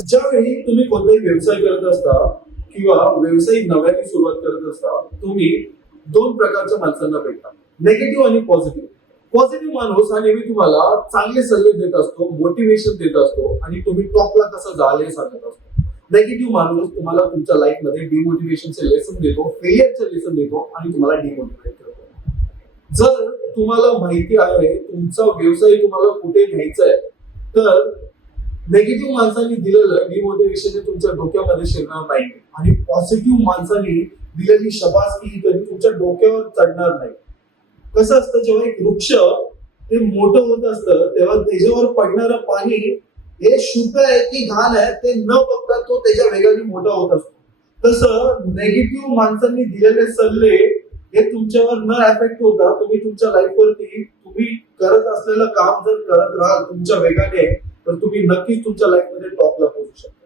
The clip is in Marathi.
ज्यावेळी तुम्ही कोणताही व्यवसाय करत असता किंवा व्यवसाय नव्याने सुरुवात करत असता, तुम्ही दोन प्रकारच्या माणसांना भेटता, नेगेटिव्ह आणि पॉझिटिव्ह. पॉझिटिव्ह माणूस हा नेहमी तुम्हाला चांगले सल्ले देत असतो, मोटिवेशन देत असतो आणि तुम्ही टॉपला कसं जाल हे सांगत असतो. नेगेटिव्ह माणूस तुम्हाला तुमच्या लाईफ मध्ये डिमोटिवेशनचे लेसन देतो, फेलियरचे लेसन देतो आणि तुम्हाला डिमोटिवेट करतो. जर तुम्हाला माहिती आहे तुमचा व्यवसाय तुम्हाला कुठे न्यायचा आहे, तर नेगेटिव्ह माणसांनी दिलेलं डिमोटिवेशन हे तुमच्या डोक्यामध्ये शिरणार नाही आणि पॉझिटिव्ह माणसांनी दिलेली शबासकी कधी तुमच्या डोक्यावर चढणार नाही. कसं असतं, जेव्हा एक वृक्ष ते मोठं होत असतं तेव्हा त्याच्यावर पडणारं पाणी हे शुद्ध आहे की घाण आहे ते न बघता तो त्याच्या वेगाने मोठा होत असतो. तसं नेगेटिव्ह माणसांनी दिलेले सल्ले हे तुमच्यावर न अफेक्ट होता तुम्ही तुमच्या लाईफवरती तुम्ही करत असलेलं काम जर करत राहाल तुमच्या वेगाने, तर तुम्ही नक्कीच तुमच्या लाईफ मध्ये टॉपला पोहोचू शकता.